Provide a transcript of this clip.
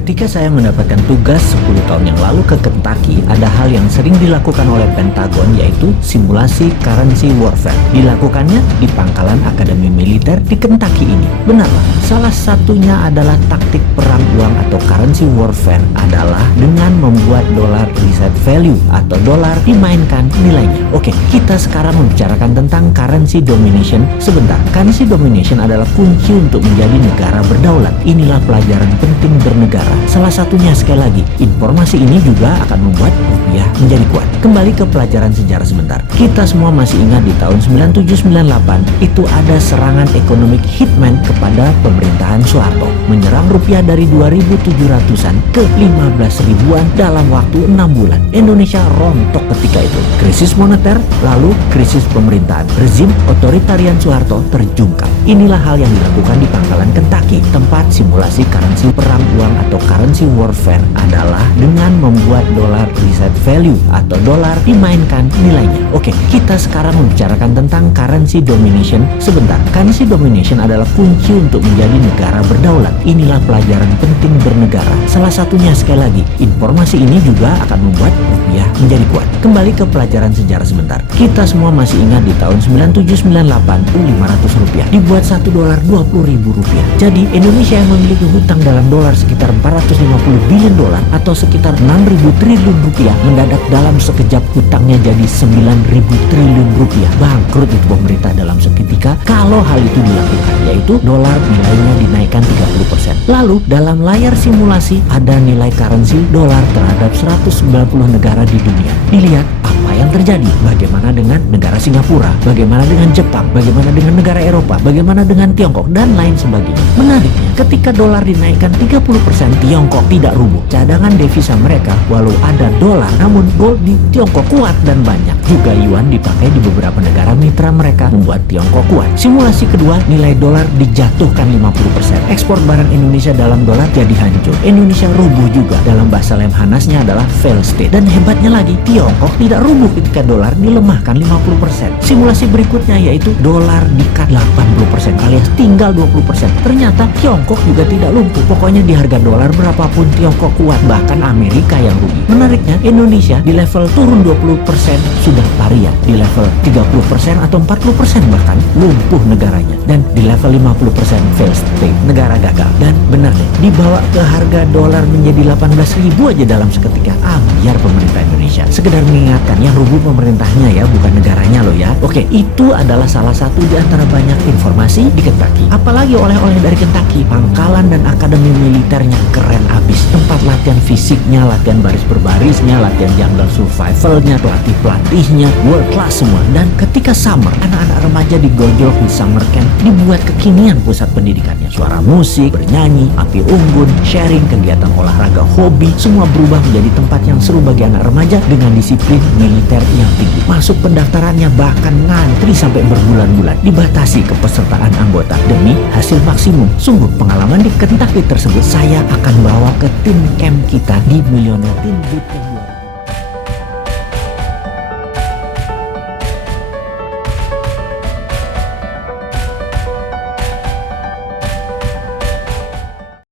Ketika saya mendapatkan tugas 10 tahun yang lalu ke Kentucky, ada hal yang sering dilakukan oleh Pentagon, yaitu simulasi currency warfare. Dilakukannya di pangkalan Akademi Militer di Kentucky ini. Benarlah, salah satunya adalah taktik perang uang atau currency warfare adalah dengan membuat dolar reset value atau dolar dimainkan nilainya. Oke, kita sekarang membicarakan tentang currency domination sebentar. Currency domination adalah kunci untuk menjadi negara berdaulat. Inilah pelajaran penting bernegara. Salah satunya, sekali lagi, informasi ini juga akan membuat rupiah menjadi kuat. Kembali ke pelajaran sejarah sebentar. Kita semua masih ingat di tahun 97-98 itu ada serangan ekonomik hitman kepada pemerintahan Soeharto, menyerang rupiah dari 2.700-an ke 15 ribuan dalam waktu 6 bulan. Indonesia rontok ketika itu. Krisis moneter, lalu krisis pemerintahan. Rezim otoritarian Soeharto terjungkal. Inilah hal yang dilakukan di pangkalan Kentucky. Tempat simulasi currency perang uang atau currency warfare adalah dengan membuat dolar reset value atau dolar dimainkan nilainya. Oke, kita sekarang membicarakan tentang currency domination sebentar. Currency domination adalah kunci untuk menjadi negara berdaulat. Inilah pelajaran penting bernegara. Salah satunya, sekali lagi, informasi ini juga akan membuat rupiah menjadi kuat. Kembali ke pelajaran sejarah sebentar. Kita semua masih ingat di tahun 97-98 500 rupiah dibuat 1 dolar 20 ribu rupiah. Jadi Indonesia yang memiliki hutang dalam dolar sekitar 450 billion dolar atau sekitar 6.000 triliun rupiah mendadak dalam sekejap hutangnya jadi 9.000 triliun rupiah. Bangkrut itu pemerintah dalam seketika kalau hal itu dilakukan, yaitu dolar nilainya dinaikkan 30%. Lalu dalam layar simulasi ada nilai currency dolar terhadap 190 negara di dunia. Dilihat apa yang terjadi. Bagaimana dengan negara Singapura, bagaimana dengan Jepang, bagaimana dengan negara Eropa, bagaimana dengan Tiongkok, dan lain sebagainya. Menariknya, ketika dolar dinaikkan 30%, Tiongkok tidak rubuh. Cadangan devisa mereka, walau ada dolar, namun gold di Tiongkok kuat dan banyak. Juga yuan dipakai di beberapa negara mitra mereka, membuat Tiongkok kuat. Simulasi kedua, nilai dolar dijatuhkan 50%. Ekspor barang Indonesia dalam dolar jadi hancur. Indonesia rubuh juga. Dalam bahasa Lemhanasnya adalah fail state. Dan hebatnya lagi, Tiongkok tidak rubuh ketika dolar dilemahkan 50%. Simulasi berikutnya yaitu dolar di-cut 80% alias tinggal 20%. Ternyata Tiongkok juga tidak lumpuh. Pokoknya di harga dolar berapapun Tiongkok kuat, bahkan Amerika yang rugi. Menariknya, Indonesia di level turun 20% sudah paria. Di level 30% atau 40% bahkan lumpuh negaranya. Dan di level 50% fail state, negara gagal. Dan benar deh, dibawa ke harga dolar menjadi 18.000 aja dalam seketika. Ambiar pemerintah Indonesia. Sekedar mengingatkan, yang rubuh pemerintahnya ya, bukan negaranya loh ya. Oke, itu adalah salah satu di antara banyak informasi di Kentucky. Apalagi oleh-oleh dari Kentucky, pangkalan dan akademi militernya keren abis. Tempat latihan fisiknya, latihan baris berbarisnya, latihan jungle survivalnya, pelatih-pelatihnya world class semua. Dan ketika summer, anak-anak remaja digojol di summer camp, dibuat kekinian pusat pendidikannya. Suara musik, bernyanyi, api unggun, sharing, kegiatan olahraga, hobi, semua berubah menjadi tempat yang seru bagi anak remaja dengan disiplin militer yang tinggi. Masuk pendaftarannya bahkan ngantri sampai berbulan-bulan. Dibatasi kepesertaan anggota demi hasil maksimum. Sungguh pengalaman di Kentucky tersebut saya akan bawa ke tim camp kita di Millionaire Team Bootcamp.